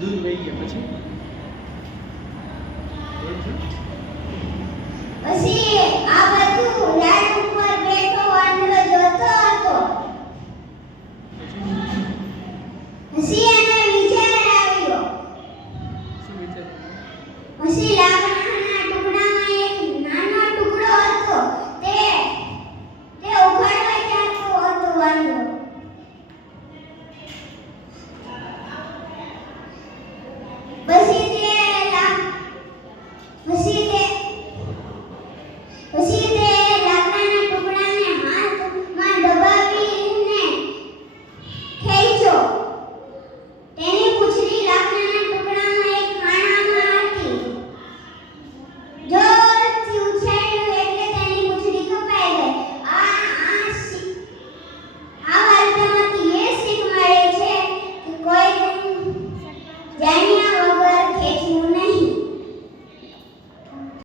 દૂર વહી ગયા પછી